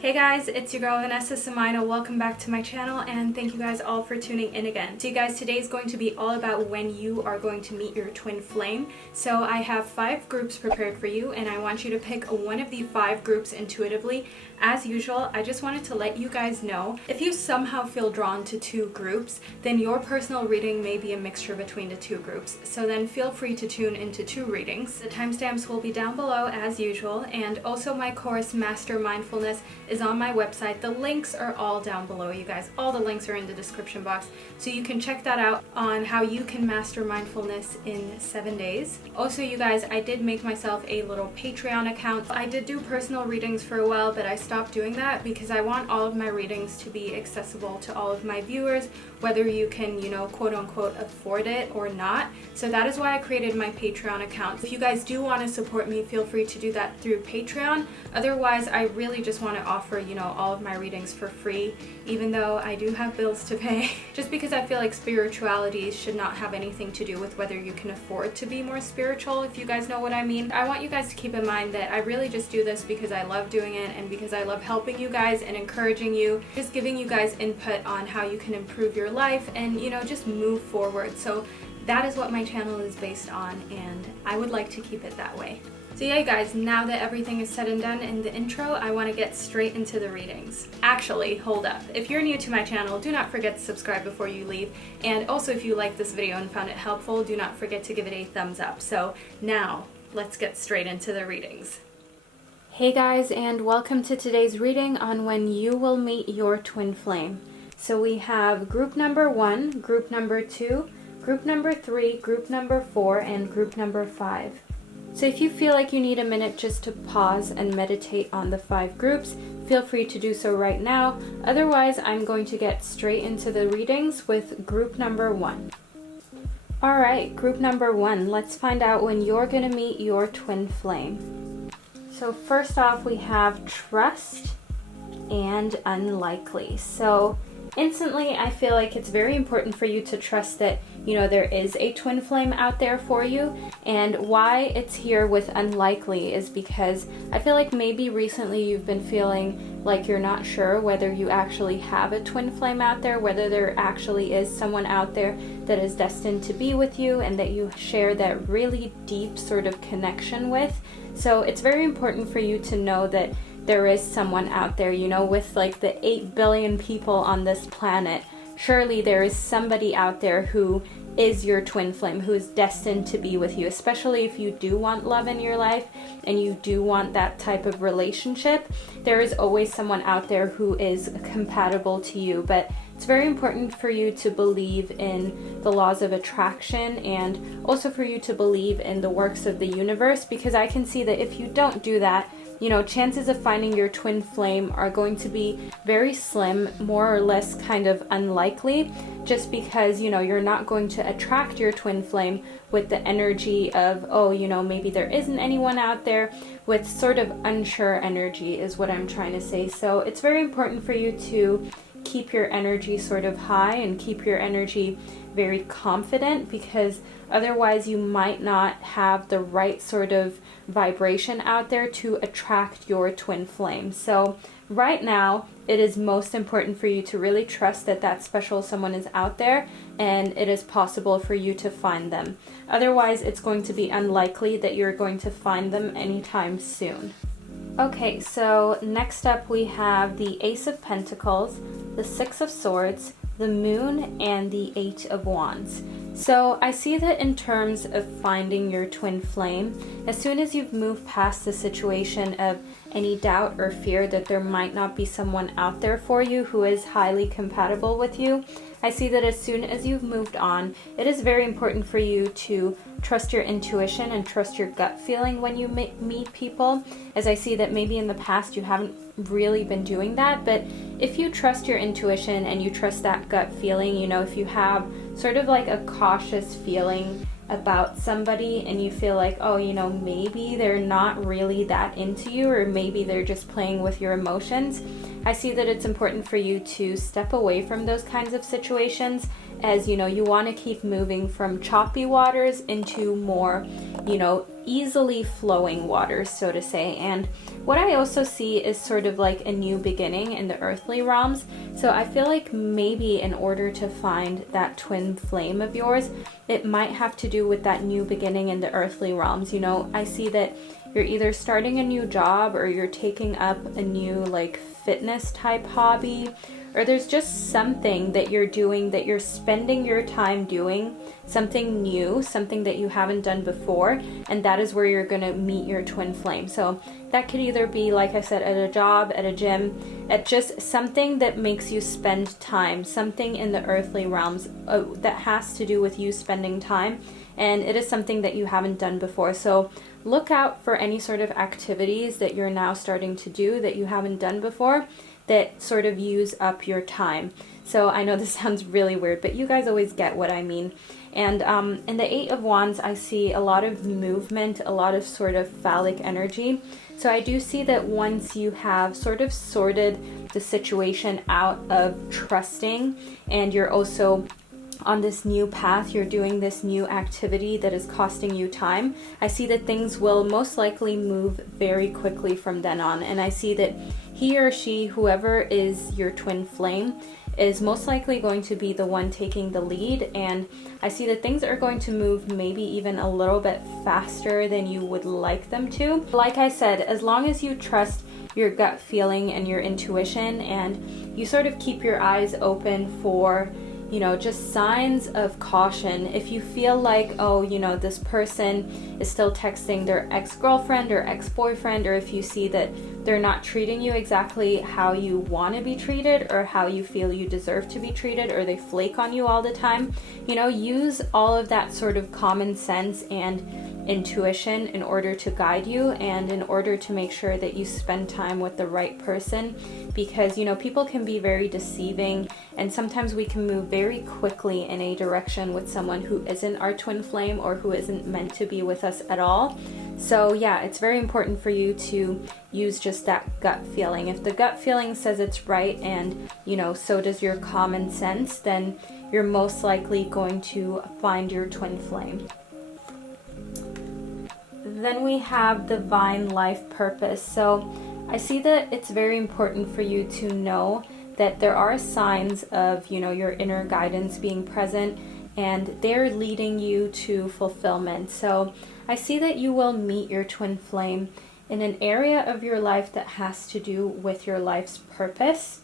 Hey guys, it's your girl Vanessa. Welcome back to my channel and thank you guys all for tuning in again. So you guys, today is going to be all about when you are going to meet your twin flame. So I have 5 groups prepared for you and I want you to pick one of the 5 groups intuitively. As usual, I just wanted to let you guys know, if you somehow feel drawn to 2 groups, then your personal reading may be a mixture between the 2 groups. So then feel free to tune into 2 readings. The timestamps will be down below as usual, and also my course Master Mindfulness is on my website. The links are all down below, you guys. All the links are in the description box, so you can check that out on how you can master mindfulness in 7 days. Also, you guys, I did make myself a little Patreon account. I did do personal readings for a while, but I stopped doing that because I want all of my readings to be accessible to all of my viewers, whether you can, quote unquote afford it or not. So that is why I created my Patreon account. If you guys do want to support me, feel free to do that through Patreon. Otherwise, I really just want to offer, all of my readings for free, even though I do have bills to pay. Just because I feel like spirituality should not have anything to do with whether you can afford to be more spiritual, if you guys know what I mean. I want you guys to keep in mind that I really just do this because I love doing it and because I love helping you guys and encouraging you, just giving you guys input on how you can improve your life and, just move forward. So that is what my channel is based on, and I would like to keep it that way. So yeah, you guys, now that everything is said and done in the intro, I want to get straight into the readings. Actually, hold up. If you're new to my channel, do not forget to subscribe before you leave. And also, if you liked this video and found it helpful, do not forget to give it a thumbs up. So now, let's get straight into the readings. Hey guys, and welcome to today's reading on when you will meet your twin flame. So we have group number 1, group number 2, group number 3, group number 4, and group number 5. So if you feel like you need a minute just to pause and meditate on the 5 groups, feel free to do so right now. Otherwise, I'm going to get straight into the readings with group number 1. Alright, group number 1, let's find out when you're going to meet your twin flame. So first off, we have trust and unlikely. So instantly, I feel like it's very important for you to trust that, there is a twin flame out there for you. And why it's here with unlikely is because I feel like maybe recently you've been feeling like you're not sure whether you actually have a twin flame out there, whether there actually is someone out there that is destined to be with you and that you share that really deep sort of connection with. So it's very important for you to know that there is someone out there, with like the 8 billion people on this planet. Surely there is somebody out there who is your twin flame, who is destined to be with you, especially if you do want love in your life and you do want that type of relationship. There is always someone out there who is compatible to you, but it's very important for you to believe in the laws of attraction and also for you to believe in the works of the universe, because I can see that if you don't do that, chances of finding your twin flame are going to be very slim, more or less kind of unlikely, just because, you're not going to attract your twin flame with the energy of, maybe there isn't anyone out there, with sort of unsure energy is what I'm trying to say. So it's very important for you to keep your energy sort of high and keep your energy very confident, because otherwise you might not have the right sort of vibration out there to attract your twin flame. So right now it is most important for you to really trust that that special someone is out there and it is possible for you to find them. Otherwise, it's going to be unlikely that you're going to find them anytime soon. Okay, so next up we have the Ace of Pentacles, the 6 of Swords, the Moon, and the 8 of Wands. So I see that in terms of finding your twin flame, as soon as you've moved past the situation of any doubt or fear that there might not be someone out there for you who is highly compatible with you, I see that as soon as you've moved on, it is very important for you to trust your intuition and trust your gut feeling when you meet people, as I see that maybe in the past you haven't really been doing that. But if you trust your intuition and you trust that gut feeling, if you have sort of like a cautious feeling about somebody and you feel like, maybe they're not really that into you, or maybe they're just playing with your emotions, I see that it's important for you to step away from those kinds of situations as you know, you want to keep moving from choppy waters into more, you know, easily flowing waters, so to say. And what I also see is sort of like a new beginning in the earthly realms. So I feel like maybe in order to find that twin flame of yours, it might have to do with that new beginning in the earthly realms. You know, I see that you're either starting a new job, or you're taking up a new like fitness type hobby, or there's just something that you're doing, that you're spending your time doing, something new, something that you haven't done before, and that is where you're going to meet your twin flame. So that could either be, like I said, at a job, at a gym, at just something that makes you spend time, something in the earthly realms that has to do with you spending time, and it is something that you haven't done before. So look out for any sort of activities that you're now starting to do that you haven't done before, that sort of use up your time. So I know this sounds really weird, but you guys always get what I mean. And in the Eight of Wands, I see a lot of movement, a lot of sort of phallic energy. So I do see that once you have sort of sorted the situation out of trusting, and you're also on this new path, you're doing this new activity that is costing you time, I see that things will most likely move very quickly from then on. And I see that he or she, whoever is your twin flame, is most likely going to be the one taking the lead. And I see that things are going to move maybe even a little bit faster than you would like them to. Like I said, as long as you trust your gut feeling and your intuition, and you sort of keep your eyes open for, you know, just signs of caution. If you feel like, oh, you know, this person is still texting their ex-girlfriend or ex-boyfriend, or if you see that they're not treating you exactly how you want to be treated or how you feel you deserve to be treated, or they flake on you all the time, you know, use all of that sort of common sense and intuition in order to guide you, and in order to make sure that you spend time with the right person. Because, you know, people can be very deceiving, and sometimes we can move very quickly in a direction with someone who isn't our twin flame, or who isn't meant to be with us at all. So yeah, it's very important for you to use just that gut feeling. If the gut feeling says it's right, and, you know, so does your common sense, then you're most likely going to find your twin flame. Then we have divine life purpose. So I see that it's very important for you to know that there are signs of, you know, your inner guidance being present, and they're leading you to fulfillment. So I see that you will meet your twin flame in an area of your life that has to do with your life's purpose.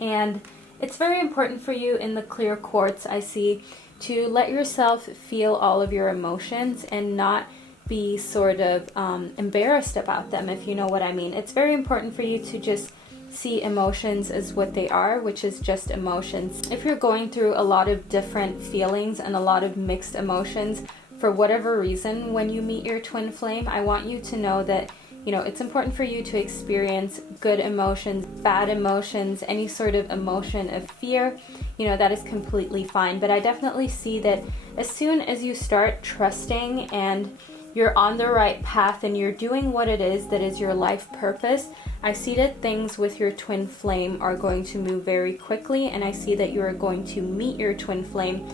And it's very important for you in the clear quartz, I see, to let yourself feel all of your emotions and not be sort of embarrassed about them, if you know what I mean. It's very important for you to just see emotions as what they are, which is just emotions. If you're going through a lot of different feelings and a lot of mixed emotions for whatever reason, when you meet your twin flame, I want you to know that, you know, it's important for you to experience good emotions, bad emotions, any sort of emotion of fear, you know, that is completely fine. But I definitely see that as soon as you start trusting and you're on the right path and you're doing what it is that is your life purpose, I see that things with your twin flame are going to move very quickly, and I see that you are going to meet your twin flame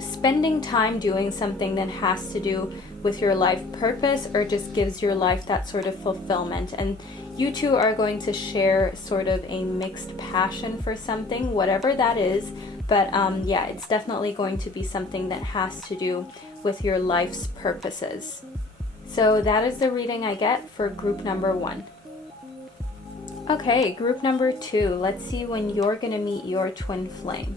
spending time doing something that has to do with your life purpose, or just gives your life that sort of fulfillment. And you two are going to share sort of a mixed passion for something, whatever that is. But yeah, it's definitely going to be something that has to do with your life's purposes. So that is the reading I get for group number 1. Okay, group number 2. Let's see when you're going to meet your twin flame.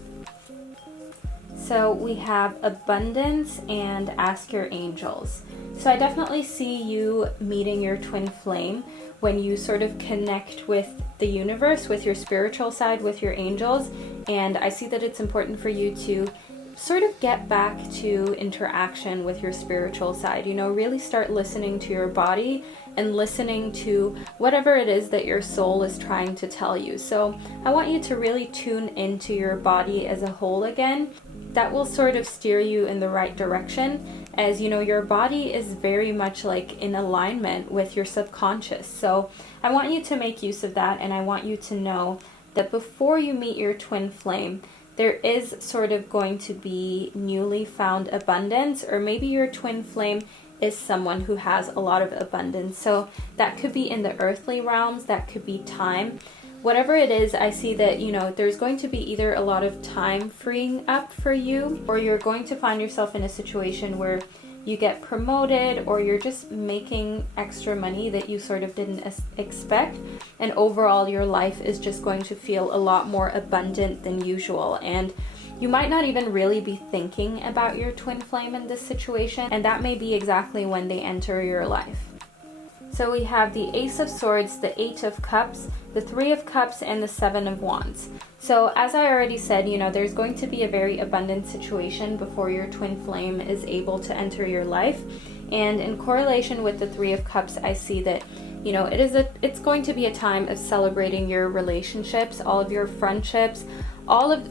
So we have abundance and ask your angels. So I definitely see you meeting your twin flame when you sort of connect with the universe, with your spiritual side, with your angels. And I see that it's important for you to sort of get back to interaction with your spiritual side. You know, really start listening to your body and listening to whatever it is that your soul is trying to tell you. So I want you to really tune into your body as a whole again. That will sort of steer you in the right direction, as you know, your body is very much like in alignment with your subconscious. So I want you to make use of that, and I want you to know that before you meet your twin flame, there is sort of going to be newly found abundance, or maybe your twin flame is someone who has a lot of abundance. So that could be in the earthly realms, that could be time. Whatever it is, I see that, there's going to be either a lot of time freeing up for you, or you're going to find yourself in a situation where you get promoted, or you're just making extra money that you sort of didn't expect. And overall, your life is just going to feel a lot more abundant than usual. And you might not even really be thinking about your twin flame in this situation, and that may be exactly when they enter your life. So we have the Ace of Swords, the Eight of Cups, the Three of Cups, and the Seven of Wands. So as I already said, there's going to be a very abundant situation before your twin flame is able to enter your life. And in correlation with the Three of Cups, I see that, it's going to be a time of celebrating your relationships, all of your friendships,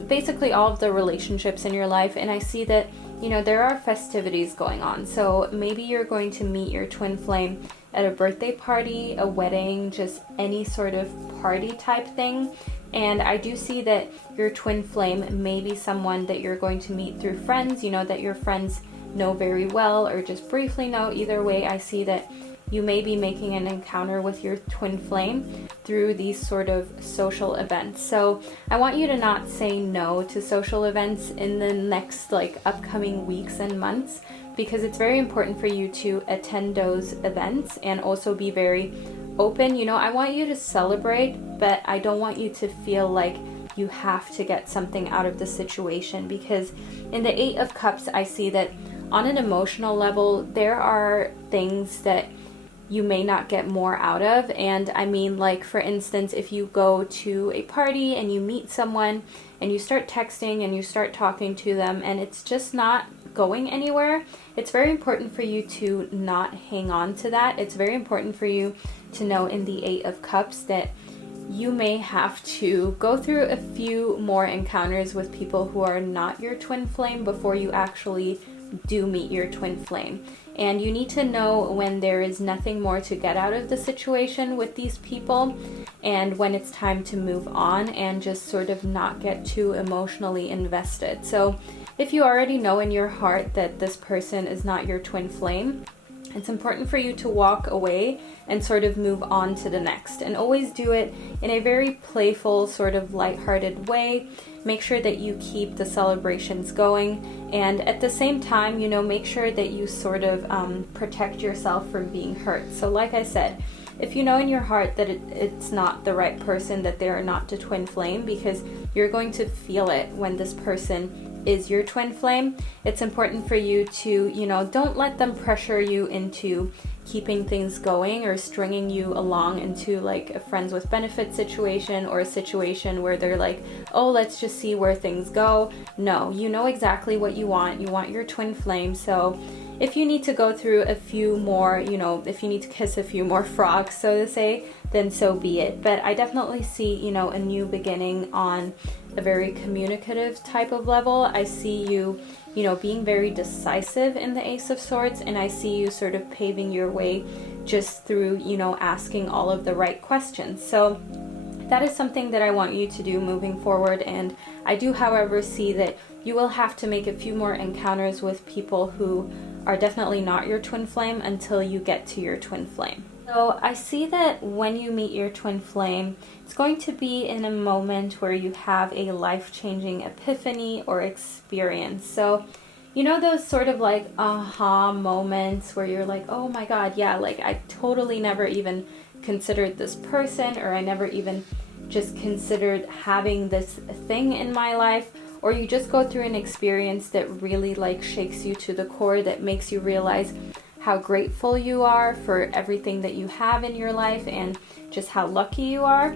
basically all of the relationships in your life. And I see that, there are festivities going on. So maybe you're going to meet your twin flame at a birthday party, a wedding, just any sort of party type thing. And I do see that your twin flame may be someone that you're going to meet through friends, that your friends know very well or just briefly know. Either way, I see that you may be making an encounter with your twin flame through these sort of social events. So I want you to not say no to social events in the next upcoming weeks and months, because it's very important for you to attend those events and also be very open. I want you to celebrate, but I don't want you to feel like you have to get something out of the situation, because in the Eight of Cups, I see that on an emotional level, there are things that you may not get more out of. And I mean, for instance, if you go to a party and you meet someone and you start texting and you start talking to them and it's just not going anywhere, it's very important for you to not hang on to that. It's very important for you to know in the Eight of Cups that you may have to go through a few more encounters with people who are not your twin flame before you actually do meet your twin flame. And you need to know when there is nothing more to get out of the situation with these people, and when it's time to move on and just sort of not get too emotionally invested. So if you already know in your heart that this person is not your twin flame, it's important for you to walk away and sort of move on to the next, and always do it in a very playful, sort of lighthearted way. Make sure that you keep the celebrations going, and at the same time, make sure that you sort of protect yourself from being hurt. So like I said, if you know in your heart that it's not the right person, that they are not the twin flame, because you're going to feel it when this person is your twin flame, it's important for you to, don't let them pressure you into keeping things going or stringing you along into a friends with benefits situation, or a situation where they're like, oh, let's just see where things go. No, you know exactly what you want. You want your twin flame. So if you need to go through a few more, if you need to kiss a few more frogs, so to say, then so be it. But I definitely see, a new beginning on a very communicative type of level. I see you, being very decisive in the Ace of Swords, and I see you sort of paving your way just through, asking all of the right questions. So that is something that I want you to do moving forward. And I do, however, see that you will have to make a few more encounters with people who are definitely not your twin flame until you get to your twin flame. So I see that when you meet your twin flame, it's going to be in a moment where you have a life-changing epiphany or experience. So, those sort of aha moments where you're like, oh my God, yeah, I totally never even considered this person, or I never even just considered having this thing in my life. Or you just go through an experience that really shakes you to the core, that makes you realize how grateful you are for everything that you have in your life and just how lucky you are.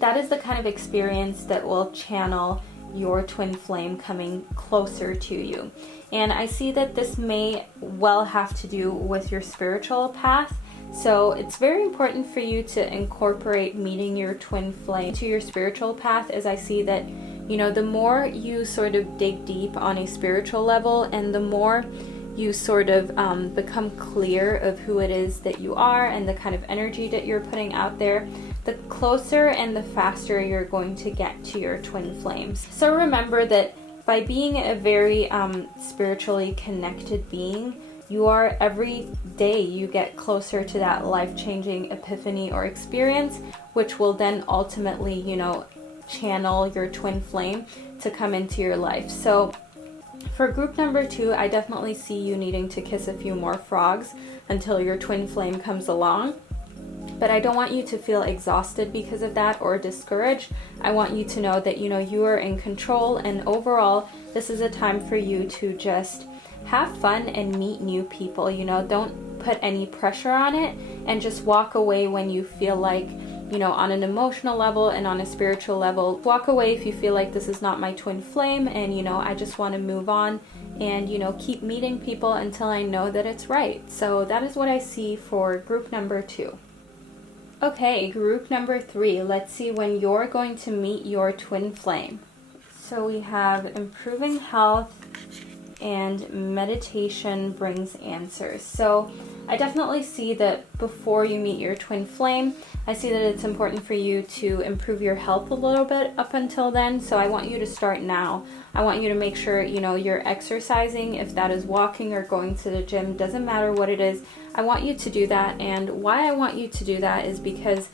That is the kind of experience that will channel your twin flame coming closer to you. And I see that this may well have to do with your spiritual path. So it's very important for you to incorporate meeting your twin flame to your spiritual path, as I see that, the more you sort of dig deep on a spiritual level, and the more you sort of become clear of who it is that you are and the kind of energy that you're putting out there, the closer and the faster you're going to get to your twin flames. So remember that by being a very spiritually connected being, you are every day you get closer to that life-changing epiphany or experience, which will then ultimately, you know, channel your twin flame to come into your life. So for group number 2, I definitely see you needing to kiss a few more frogs until your twin flame comes along. But I don't want you to feel exhausted because of that or discouraged. I want you to know that, you know, you are in control, and overall, this is a time for you to just have fun and meet new people. You know, don't put any pressure on it, and just walk away when you feel like, you know, on an emotional level and on a spiritual level. Walk away if you feel like this is not my twin flame, and, you know, I just want to move on and, you know, keep meeting people until I know that it's right. So that is what I see for group number 2. Okay, group number 3, let's see when you're going to meet your twin flame. So we have improving health and meditation brings answers. So I definitely see that before you meet your twin flame, I see that it's important for you to improve your health a little bit up until then. So I want you to start now. I want you to make sure, you know, you're exercising. If that is walking or going to the gym, doesn't matter what it is. I want you to do that. And why I want you to do that is because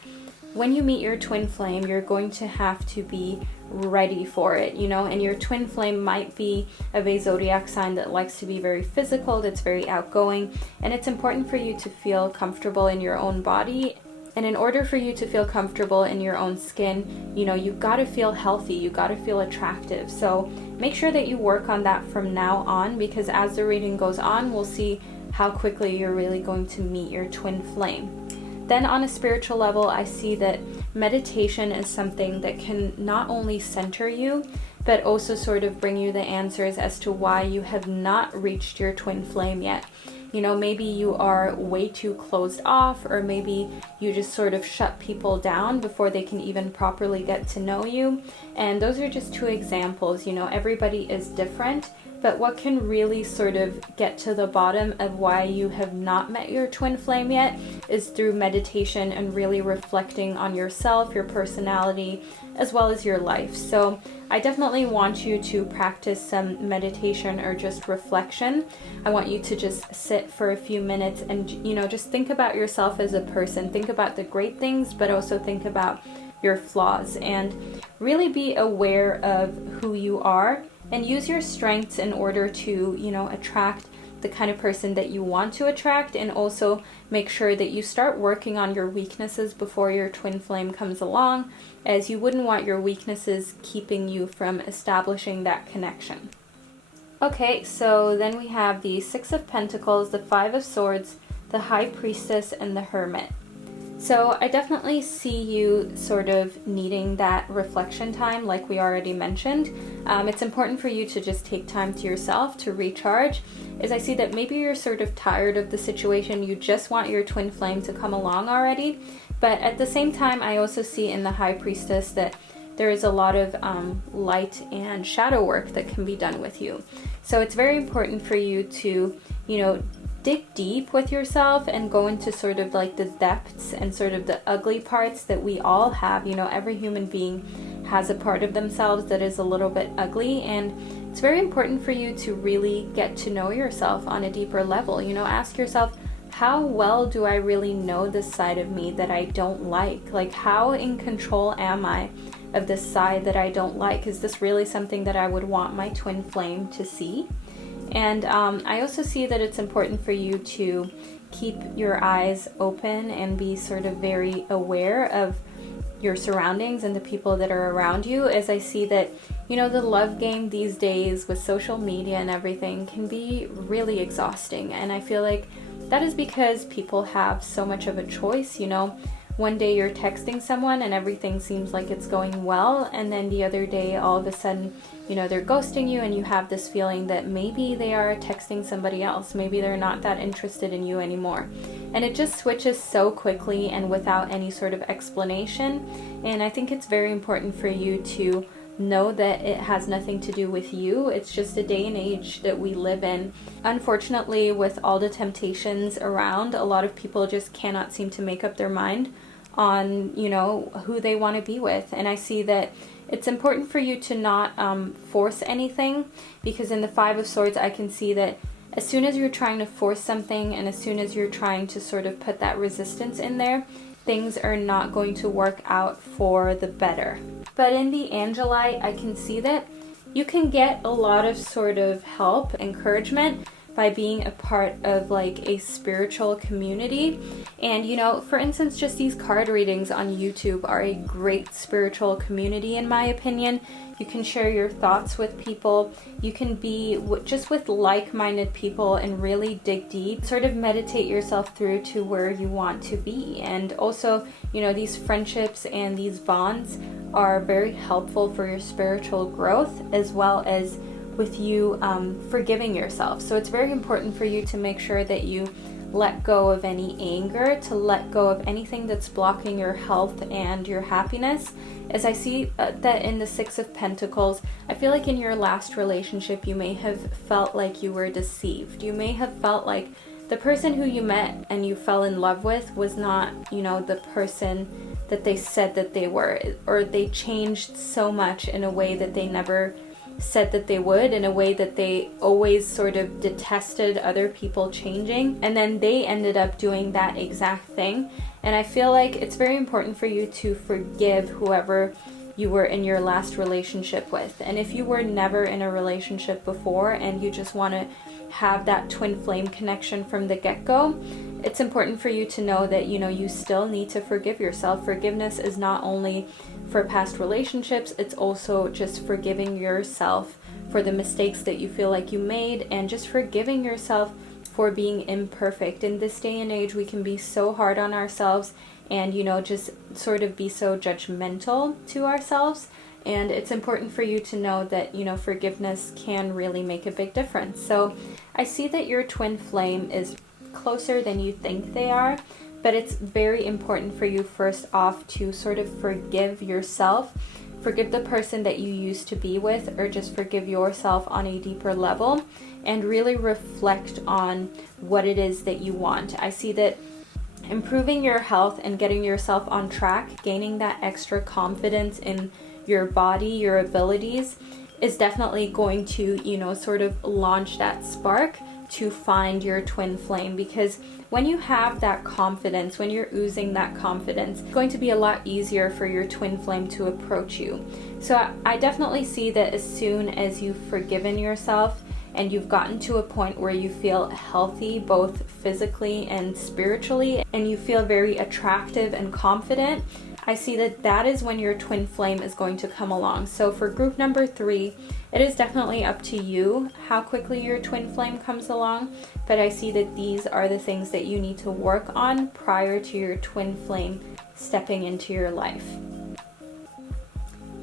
when you meet your twin flame, you're going to have to be ready for it, you know, and your twin flame might be of a zodiac sign that likes to be very physical, that's very outgoing, and it's important for you to feel comfortable in your own body. And in order for you to feel comfortable in your own skin, you know, you've got to feel healthy, you got to feel attractive. So make sure that you work on that from now on, because as the reading goes on, we'll see how quickly you're really going to meet your twin flame. Then on a spiritual level, I see that meditation is something that can not only center you, but also sort of bring you the answers as to why you have not reached your twin flame yet. You know, maybe you are way too closed off, or maybe you just sort of shut people down before they can even properly get to know you. And those are just 2 examples. You know, everybody is different, but what can really sort of get to the bottom of why you have not met your twin flame yet is through meditation and really reflecting on yourself, your personality, as well as your life. So I definitely want you to practice some meditation or just reflection. I want you to just sit for a few minutes and, you know, just think about yourself as a person. Think about the great things, but also think about your flaws, and really be aware of who you are, and use your strengths in order to, you know, attract the kind of person that you want to attract, and also make sure that you start working on your weaknesses before your twin flame comes along, as you wouldn't want your weaknesses keeping you from establishing that connection. Okay, so then we have the 6 of Pentacles, the 5 of Swords, the High Priestess, and the Hermit. So I definitely see you sort of needing that reflection time, like we already mentioned. It's important for you to just take time to yourself to recharge, as I see that maybe you're sort of tired of the situation, you just want your twin flame to come along already. But at the same time, I also see in the High Priestess that there is a lot of light and shadow work that can be done with you. So it's very important for you to, you know, dig deep with yourself and go into sort of like the depths and sort of the ugly parts that we all have. You know, every human being has a part of themselves that is a little bit ugly, and it's very important for you to really get to know yourself on a deeper level. You know, ask yourself, how well do I really know this side of me that I don't like? Like, how in control am I of this side that I don't like? Is this really something that I would want my twin flame to see? And I also see that it's important for you to keep your eyes open and be sort of very aware of your surroundings and the people that are around you, as I see that, you know, the love game these days with social media and everything can be really exhausting. And I feel like that is because people have so much of a choice. You know, one day you're texting someone and everything seems like it's going well, and then the other day all of a sudden, you know, they're ghosting you, and you have this feeling that maybe they are texting somebody else, maybe they're not that interested in you anymore. And it just switches so quickly and without any sort of explanation. And I think it's very important for you to know that it has nothing to do with you. It's just a day and age that we live in. Unfortunately, with all the temptations around, a lot of people just cannot seem to make up their mind on, you know, who they want to be with. And I see that it's important for you to not force anything, because in the Five of Swords, I can see that as soon as you're trying to force something and as soon as you're trying to sort of put that resistance in there, things are not going to work out for the better. But in the Angelite, I can see that you can get a lot of sort of help, encouragement by being a part of like a spiritual community. And you know, for instance, just these card readings on YouTube are a great spiritual community in my opinion. You can share your thoughts with people. You can be just with like-minded people and really dig deep, sort of meditate yourself through to where you want to be. And also, you know, these friendships and these bonds are very helpful for your spiritual growth, as well as with you forgiving yourself. So it's very important for you to make sure that you let go of any anger, to let go of anything that's blocking your health and your happiness. As I see that in the Six of Pentacles, I feel like in your last relationship you may have felt like you were deceived. You may have felt like the person who you met and you fell in love with was not, you know, the person that they said that they were, or they changed so much in a way that they never said that they would, in a way that they always sort of detested other people changing, and then they ended up doing that exact thing. And I feel like it's very important for you to forgive whoever you were in your last relationship with. And if you were never in a relationship before and you just want to have that twin flame connection from the get-go, it's important for you to know that, you know, you still need to forgive yourself. Forgiveness is not only for past relationships, it's also just forgiving yourself for the mistakes that you feel like you made, and just forgiving yourself for being imperfect. In this day and age, we can be so hard on ourselves and, you know, just sort of be so judgmental to ourselves. And it's important for you to know that, you know, forgiveness can really make a big difference. So I see that your twin flame is closer than you think they are, but it's very important for you first off to sort of forgive yourself, forgive the person that you used to be with, or just forgive yourself on a deeper level, and really reflect on what it is that you want. I see that improving your health and getting yourself on track, gaining that extra confidence in your body, your abilities, is definitely going to, you know, sort of launch that spark to find your twin flame. Because when you have that confidence, when you're oozing that confidence, it's going to be a lot easier for your twin flame to approach you. So I definitely see that as soon as you've forgiven yourself and you've gotten to a point where you feel healthy both physically and spiritually, and you feel very attractive and confident, I see that that is when your twin flame is going to come along. So for group number 3, it is definitely up to you how quickly your twin flame comes along, but I see that these are the things that you need to work on prior to your twin flame stepping into your life.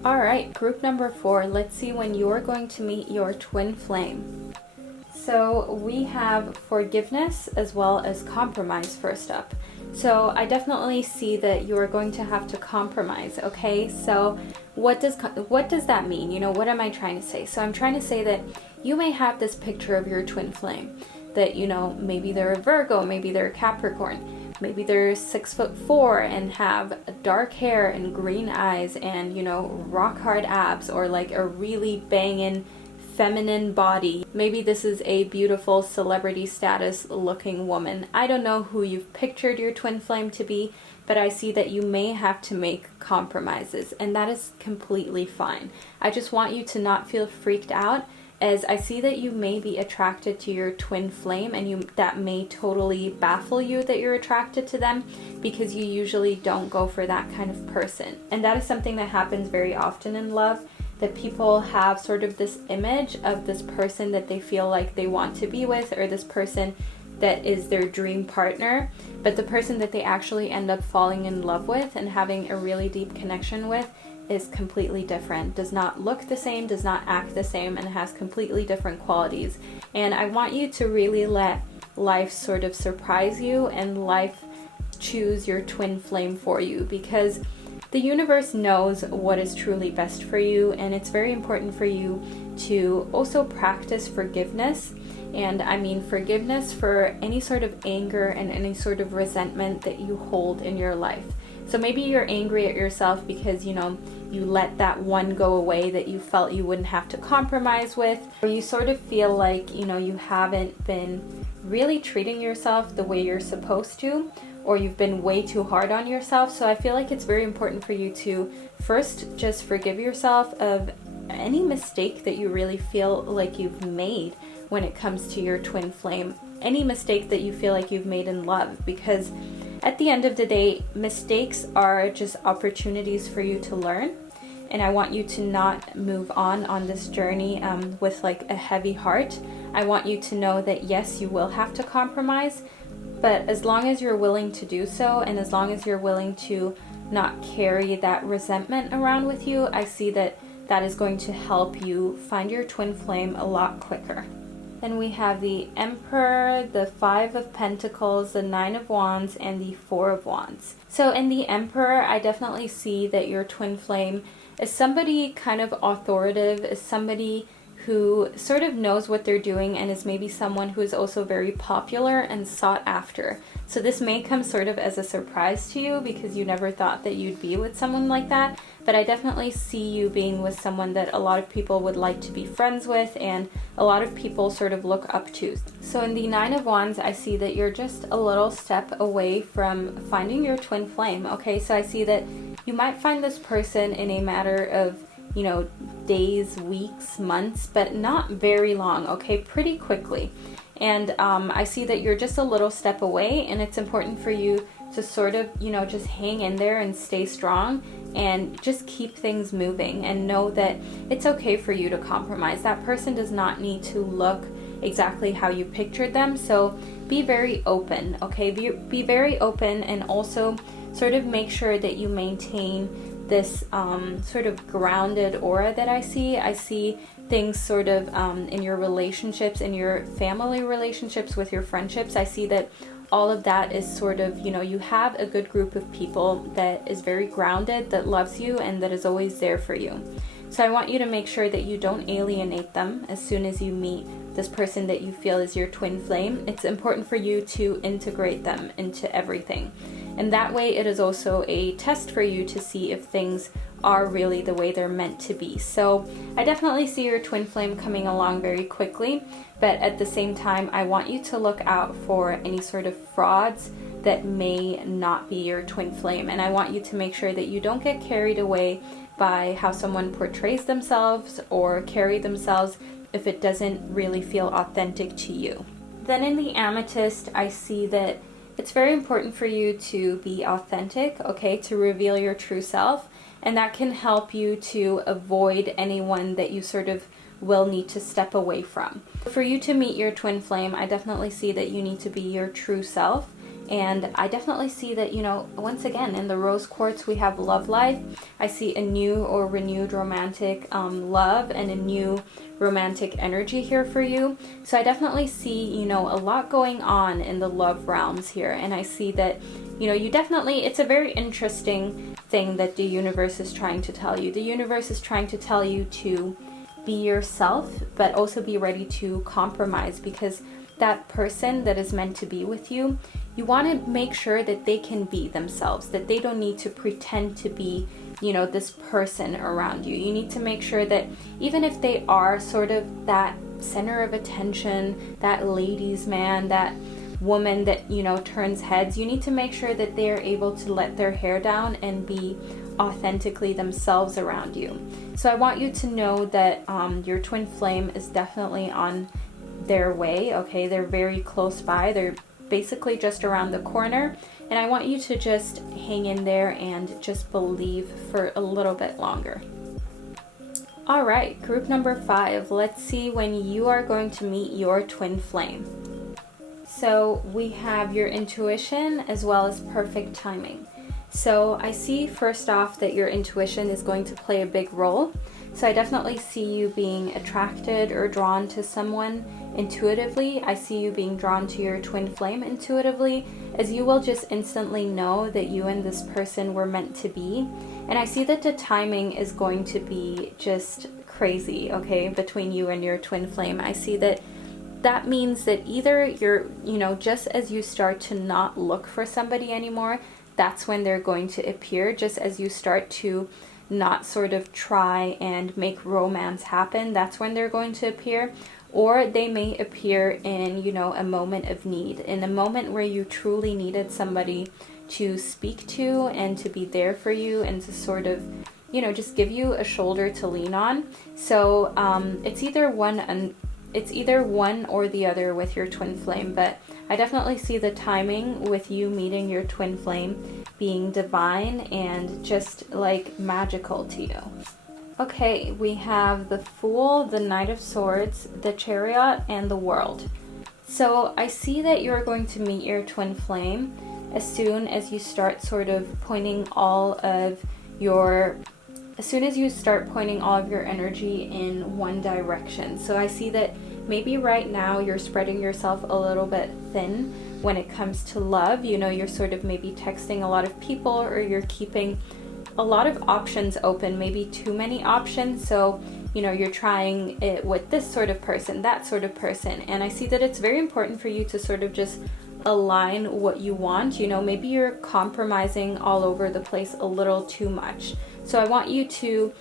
Alright, group number 4, let's see when you're going to meet your twin flame. So we have forgiveness as well as compromise first up. So I definitely see that you're going to have to compromise, okay? So what does that mean? You know, what am I trying to say? So I'm trying to say that you may have this picture of your twin flame, that, you know, maybe they're a Virgo, maybe they're a Capricorn, maybe they're 6'4" and have dark hair and green eyes and, you know, rock hard abs, or like a really banging feminine body. Maybe this is a beautiful celebrity status looking woman. I don't know who you've pictured your twin flame to be, but I see that you may have to make compromises, and that is completely fine. I just want you to not feel freaked out, as I see that you may be attracted to your twin flame, and that may totally baffle you that you're attracted to them, because you usually don't go for that kind of person. And that is something that happens very often in love, that people have sort of this image of this person that they feel like they want to be with, or this person that is their dream partner, but the person that they actually end up falling in love with and having a really deep connection with is completely different, does not look the same, does not act the same, and has completely different qualities. And I want you to really let life sort of surprise you and life choose your twin flame for you, because The universe knows what is truly best for you, and it's very important for you to also practice forgiveness. And I mean forgiveness for any sort of anger and any sort of resentment that you hold in your life. So maybe you're angry at yourself because, you let that one go away that you felt you wouldn't have to compromise with, or you sort of feel like, you haven't been really treating yourself the way you're supposed to, or you've been way too hard on yourself. So I feel like it's very important for you to first just forgive yourself of any mistake that you really feel like you've made when it comes to your twin flame, any mistake that you feel like you've made in love, because at the end of the day, mistakes are just opportunities for you to learn. And I want you to not move on this journey with like a heavy heart. I want you to know that yes, you will have to compromise, but as long as you're willing to do so, and as long as you're willing to not carry that resentment around with you, I see that that is going to help you find your twin flame a lot quicker. Then we have the Emperor, the Five of Pentacles, the Nine of Wands, and the Four of Wands. So in the Emperor, I definitely see that your twin flame is somebody kind of authoritative, is somebody who sort of knows what they're doing, and is maybe someone who is also very popular and sought after. So this may come sort of as a surprise to you because you never thought that you'd be with someone like that, but I definitely see you being with someone that a lot of people would like to be friends with and a lot of people sort of look up to. So in the Nine of Wands, I see that you're just a little step away from finding your twin flame, okay? So I see that you might find this person in a matter of days, weeks, months, but not very long, okay? Pretty quickly. And I see that you're just a little step away, and it's important for you to sort of, just hang in there and stay strong and just keep things moving, and know that it's okay for you to compromise. That person does not need to look exactly how you pictured them, so be very open, okay? Be very open, and also sort of make sure that you maintain this sort of grounded aura that I see. I see things sort of in your relationships, in your family relationships, with your friendships. I see that all of that is sort of, you have a good group of people that is very grounded, that loves you, and that is always there for you. So I want you to make sure that you don't alienate them as soon as you meet this person that you feel is your twin flame. It's important for you to integrate them into everything. And that way it is also a test for you to see if things are really the way they're meant to be. So I definitely see your twin flame coming along very quickly, but at the same time, I want you to look out for any sort of frauds that may not be your twin flame. And I want you to make sure that you don't get carried away by how someone portrays themselves or carry themselves if it doesn't really feel authentic to you. Then in the Amethyst, I see that it's very important for you to be authentic, okay, to reveal your true self, and that can help you to avoid anyone that you sort of will need to step away from. For you to meet your twin flame, I definitely see that you need to be your true self. And I definitely see that, once again, in the Rose Quartz, we have love life. I see a new or renewed romantic love and a new romantic energy here for you. So I definitely see, a lot going on in the love realms here. And I see that, it's a very interesting thing that the universe is trying to tell you. The universe is trying to tell you to be yourself, but also be ready to compromise, because that person that is meant to be with you, you want to make sure that they can be themselves, that they don't need to pretend to be, this person around you. You need to make sure that even if they are sort of that center of attention, that ladies' man, that woman that, turns heads, you need to make sure that they are able to let their hair down and be authentically themselves around you. So I want you to know that your twin flame is definitely on their way, okay? They're very close by. They're basically just around the corner, and I want you to just hang in there and just believe for a little bit longer. All right, group number 5. Let's see when you are going to meet your twin flame. So we have your intuition as well as perfect timing. So I see first off that your intuition is going to play a big role. So I definitely see you being attracted or drawn to someone intuitively. I see you being drawn to your twin flame intuitively, as you will just instantly know that you and this person were meant to be. And I see that the timing is going to be just crazy, okay, between you and your twin flame. I see that means that either you're, just as you start to not look for somebody anymore, that's when they're going to appear. Just as you start to not sort of try and make romance happen, that's when they're going to appear. Or they may appear in, a moment of need, in a moment where you truly needed somebody to speak to and to be there for you and to sort of, just give you a shoulder to lean on. So it's either one or the other with your twin flame, but I definitely see the timing with you meeting your twin flame being divine and just like magical to you. Okay, we have the Fool, the Knight of Swords, the Chariot, and the World. So I see that you're going to meet your twin flame as soon as you start sort of pointing all of your energy in one direction. So I see that maybe right now you're spreading yourself a little bit thin when it comes to love. You're sort of maybe texting a lot of people, or you're keeping a lot of options open, maybe too many options. So, you're trying it with this sort of person, that sort of person. And I see that it's very important for you to sort of just align what you want. Maybe you're compromising all over the place a little too much. So I want you to,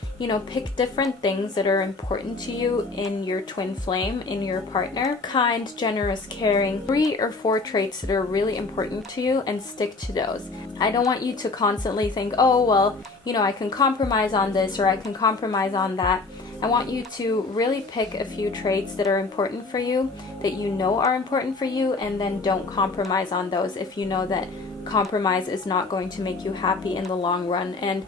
pick different things that are important to you in your twin flame, in your partner. Kind, generous, caring, 3 or 4 traits that are really important to you, and stick to those. I don't want you to constantly think, oh, well, I can compromise on this or I can compromise on that. I want you to really pick a few traits that are important for you, that are important for you, and then don't compromise on those if you know that compromise is not going to make you happy in the long run. And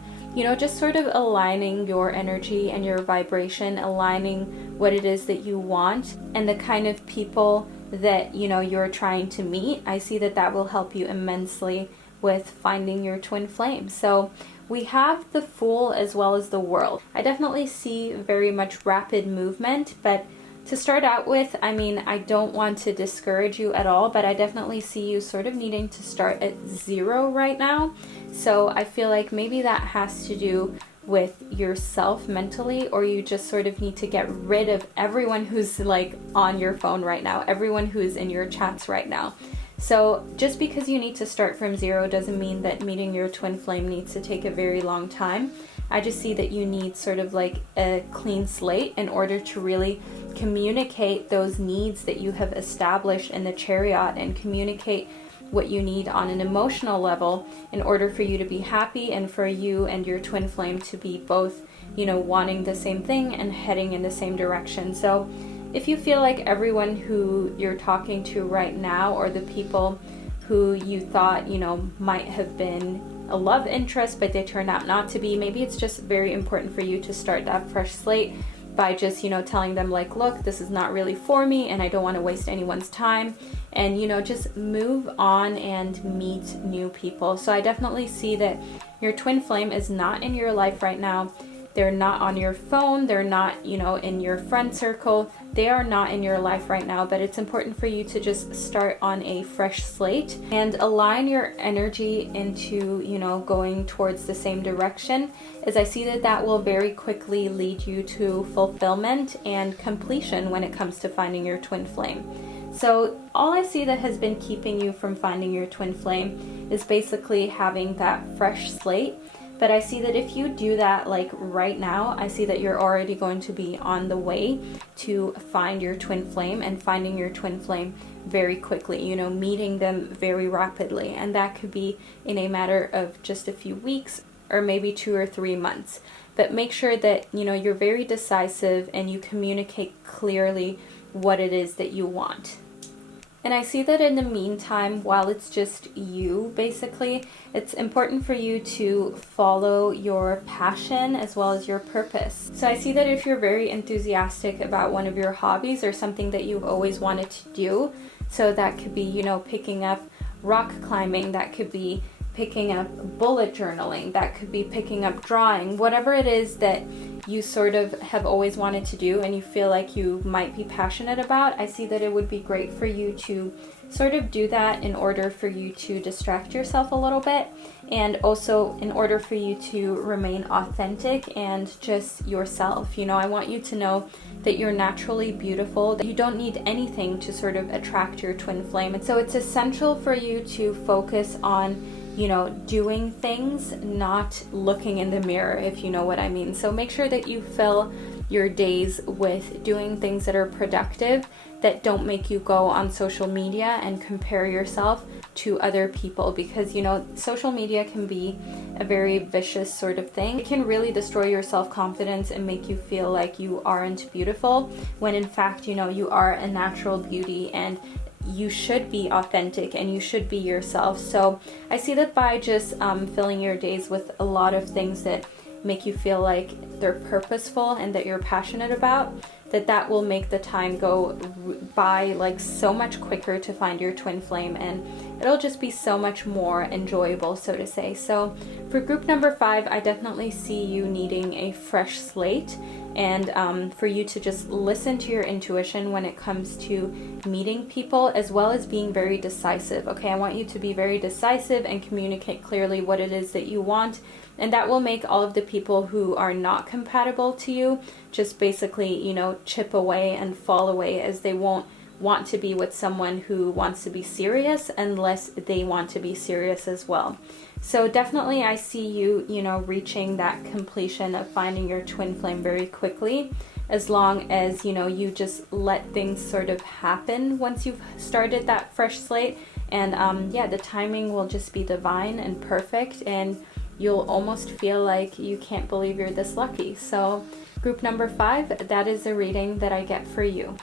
just sort of aligning your energy and your vibration, aligning what it is that you want and the kind of people that, you're trying to meet. I see that will help you immensely with finding your twin flame. So we have the Fool as well as the World. I definitely see very much rapid movement, but to start out with, I don't want to discourage you at all, but I definitely see you sort of needing to start at 0 right now. So I feel like maybe that has to do with yourself mentally, or you just sort of need to get rid of everyone who's like on your phone right now, everyone who's in your chats right now. So just because you need to start from 0 doesn't mean that meeting your twin flame needs to take a very long time. I just see that you need sort of like a clean slate in order to really communicate those needs that you have established in the Chariot, and communicate what you need on an emotional level in order for you to be happy and for you and your twin flame to be both, wanting the same thing and heading in the same direction. So if you feel like everyone who you're talking to right now, or the people who you thought, might have been a love interest, but they turned out not to be, maybe it's just very important for you to start that fresh slate by just, telling them like, look, this is not really for me and I don't want to waste anyone's time, and, just move on and meet new people. So I definitely see that your twin flame is not in your life right now. They're not on your phone. They're not, in your friend circle. They are not in your life right now, but it's important for you to just start on a fresh slate and align your energy into, going towards the same direction, as I see that will very quickly lead you to fulfillment and completion when it comes to finding your twin flame. So all I see that has been keeping you from finding your twin flame is basically having that fresh slate. But I see that if you do that like right now, I see that you're already going to be on the way to find your twin flame, and finding your twin flame very quickly, meeting them very rapidly. And that could be in a matter of just a few weeks or maybe 2 or 3 months. But make sure that, you're very decisive and you communicate clearly what it is that you want. And I see that in the meantime, while it's just you, basically, it's important for you to follow your passion as well as your purpose. So I see that if you're very enthusiastic about one of your hobbies or something that you've always wanted to do, so that could be, picking up rock climbing, that could be picking up bullet journaling, that could be picking up drawing, whatever it is that you sort of have always wanted to do and you feel like you might be passionate about. I see that it would be great for you to sort of do that in order for you to distract yourself a little bit, and also in order for you to remain authentic and just yourself. You know, I want you to know that you're naturally beautiful, that you don't need anything to sort of attract your twin flame. And so it's essential for you to focus on, you know, doing things, not looking in the mirror, if you know what I mean. So make sure that you fill your days with doing things that are productive, that don't make you go on social media and compare yourself to other people, because, you know, social media can be a very vicious sort of thing. It can really destroy your self-confidence and make you feel like you aren't beautiful, when in fact, you know, you are a natural beauty and you should be authentic and you should be yourself. So I see that by just filling your days with a lot of things that make you feel like they're purposeful and that you're passionate about, that will make the time go by like so much quicker to find your twin flame, and it'll just be so much more enjoyable, so to say. So for group number 5, I definitely see you needing a fresh slate, and for you to just listen to your intuition when it comes to meeting people, as well as being very decisive. Okay, I want you to be very decisive and communicate clearly what it is that you want, and that will make all of the people who are not compatible to you just basically, you know, chip away and fall away, as they won't want to be with someone who wants to be serious unless they want to be serious as well. So definitely I see you, you know, reaching that completion of finding your twin flame very quickly, as long as, you know, you just let things sort of happen once you've started that fresh slate. And yeah, the timing will just be divine and perfect, and you'll almost feel like you can't believe you're this lucky. So group number 5, that is the reading that I get for you.